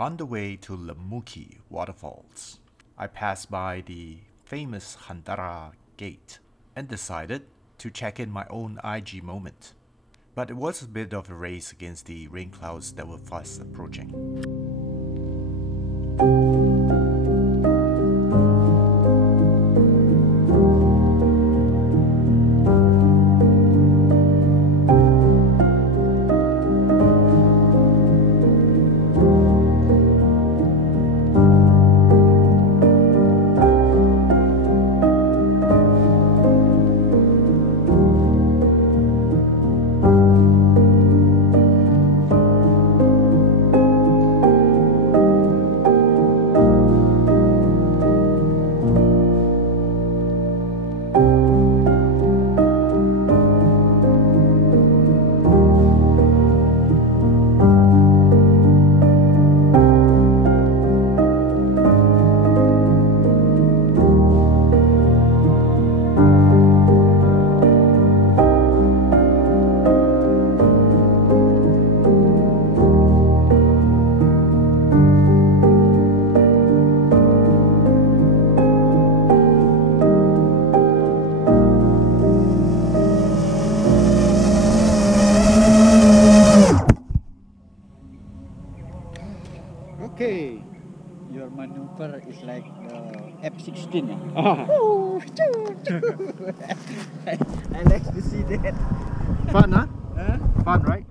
On the way to Lamuki waterfalls, I passed by the famous Handara Gate and decided to check in my own IG moment. But it was a bit of a race against the rain clouds that were fast approaching. Okay, your maneuver is like the F-16. I like to see that. Fun, huh? Huh? Fun, right?